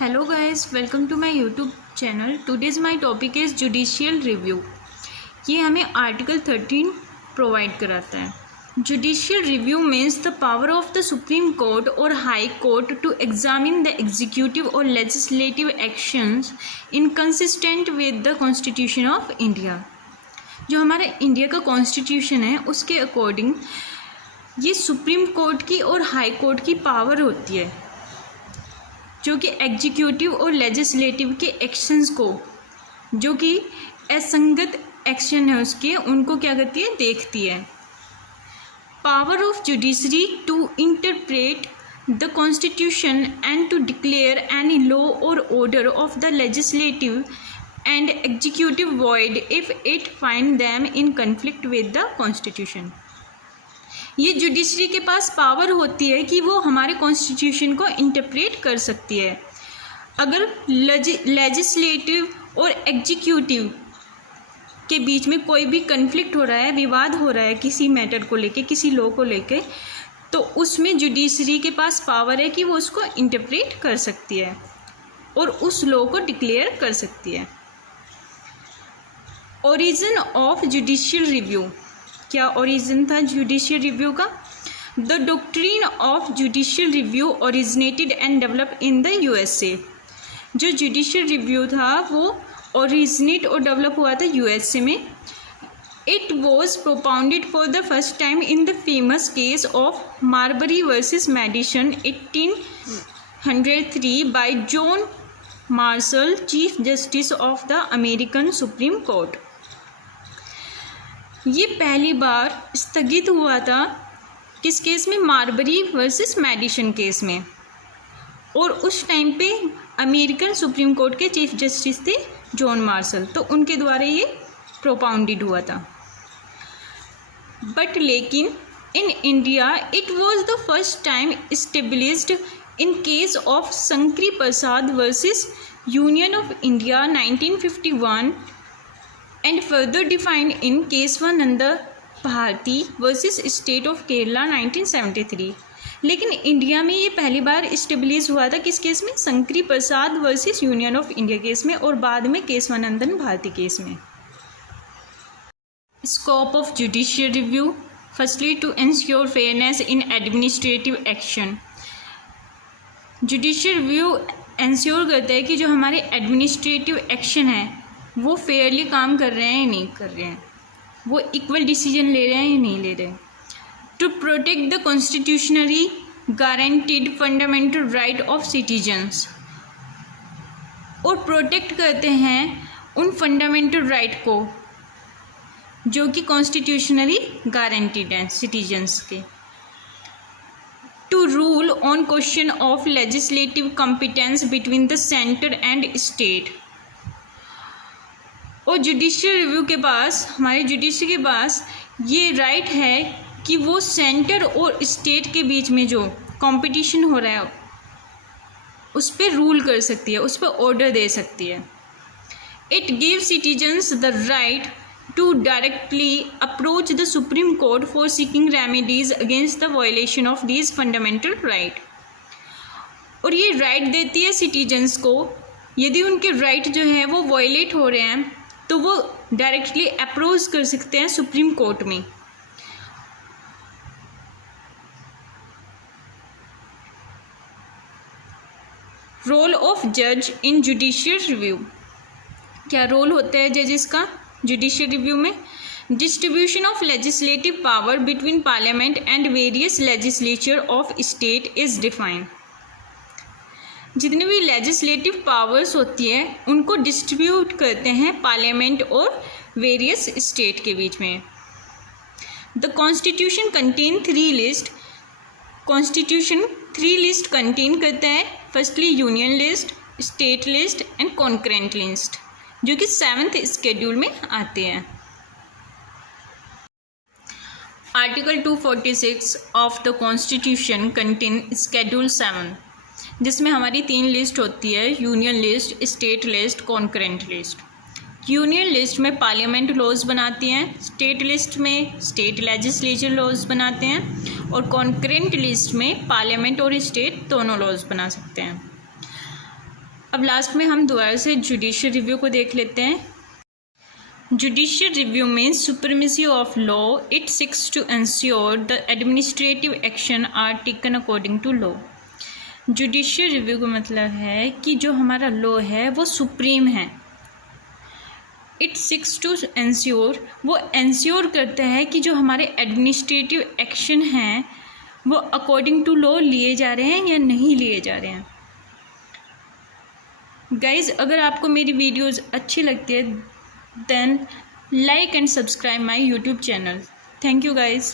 Hello guys, welcome to my YouTube channel. Today's my topic is judicial review. ये हमें article 13 provide कराता है. Judicial review means the power of the Supreme Court or High Court to examine the executive or legislative actions inconsistent with the Constitution of India. जो हमारा India का constitution है उसके according ये सुप्रीम कोर्ट की और हाई कोर्ट की power होती है जो कि एग्जीक्यूटिव और लेजिस्लेटिव के एक्शंस को जो कि असंगत एक्शन है उसके उनको क्या करती है, देखती है. Power of judiciary to interpret the constitution and to declare any law or order of the legislative and executive void if it find them in conflict with the constitution. ये जुडिशरी के पास पावर होती है कि वो हमारे constitution को interpret कर सकती है. अगर लेजिस्लेटिव और एग्जीक्यूटिव के बीच में कोई भी कन्फ्लिक्ट हो रहा है, विवाद हो रहा है किसी मैटर को लेके, किसी लॉ को लेके, तो उसमें जुडिशरी के पास पावर है कि वो उसको इंटरप्रेट कर सकती है और उस लॉ को डिक्लेयर कर सकती है. Origin of judicial review. क्या ओरिजिन था जुडिशियल रिव्यू का? The doctrine of judicial review originated and develop in the USA. जो जुडिशियल रिव्यू था वो ओरिजिनेट और डेवलप हुआ था यूएसए में. It was propounded for the first time in the famous case of Marbury versus medicine 1803 bye John Marshall, chief justice of the American Supreme court. ये पहली बार स्थगित हुआ था किस केस में? मार्बरी वर्सेस मेडिसन केस में. और उस टाइम पे अमेरिकन सुप्रीम कोर्ट के चीफ जस्टिस थे जॉन मार्शल, तो उनके द्वारा ये प्रोपाउंडेड हुआ था. बट लेकिन in India it was the first time established in case of Shankari Prasad versus Union of India 1951 and further defined in Keshavananda Bharati versus state of Kerala 1973. लेकिन इंडिया में ये पहली बार इस्टेब्लिश हुआ था किस केस में? Shankari Prasad versus Union of India case में और बाद में केशवानंदन भारती केस में. Scope of judicial review. Firstly to ensure fairness in administrative action. Judicial review ensure करता है कि जो हमारे एडमिनिस्ट्रेटिव एक्शन है वो फेयरली काम कर रहे हैं या नहीं कर रहे हैं, वो इक्वल डिसीजन ले रहे हैं या नहीं ले रहे. To protect the constitutionally guaranteed fundamental right of citizens. और प्रोटेक्ट करते हैं उन फंडामेंटल राइट को जो कि कॉन्स्टिट्यूशनली गारंटीड हैं सिटीजन्स के. To rule on question of legislative competence between the centre and state. और जुडिशियल रिव्यू के पास, हमारे जुडिशरी के पास ये राइट है कि वो सेंटर और स्टेट के बीच में जो कंपटीशन हो रहा है उस पर रूल कर सकती है, उस पर ऑर्डर दे सकती है. It give citizens the right to directly approach the Supreme Court for seeking remedies against the violation of these fundamental right. और ये राइट देती है सिटीजन्स को, यदि उनके राइट जो है वो वायलेट हो रहे हैं तो वो डायरेक्टली अप्रोच कर सकते हैं सुप्रीम कोर्ट में. रोल ऑफ जज इन जुडिशियल रिव्यू. क्या रोल होता है जजेस का जुडिशियल रिव्यू में? Distribution of legislative power between parliament and various legislature of state is defined. जितने भी लेजिस्लेटिव पावर्स होती है उनको डिस्ट्रीब्यूट करते हैं पार्लियामेंट और वेरियस स्टेट के बीच में. The constitution contain 3 list. Constitution 3 list contain करता है. Firstly union list, state list and concurrent list, जो कि 7th स्केड्यूल में आते हैं. Article 246 of the constitution contain schedule 7, जिसमें हमारी 3 लिस्ट होती है, union list, state list, concurrent list. Union list में पार्लियामेंट लॉज बनाती हैं, स्टेट लिस्ट में स्टेट लेजिस्लेचर लॉज बनाते हैं और कॉन्करेंट लिस्ट में पार्लियामेंट और स्टेट दोनों लॉज बना सकते हैं. अब लास्ट में हम दोबारा से जुडिशियल रिव्यू को देख लेते हैं। Judicial review means supremacy of law. It seeks to ensure the administrative action are taken according to law. Judicial review का मतलब है कि जो हमारा लॉ है वो सुप्रीम है। इट सीक्स टू एंश्योर, वो एंश्योर करता है कि जो हमारे एडमिनिस्ट्रेटिव एक्शन हैं वो अकॉर्डिंग टू लॉ लिए जा रहे हैं या नहीं लिए जा रहे हैं। गाइज़, अगर आपको मेरी वीडियोज़ अच्छी लगती है then like and subscribe my YouTube channel. Thank you guys.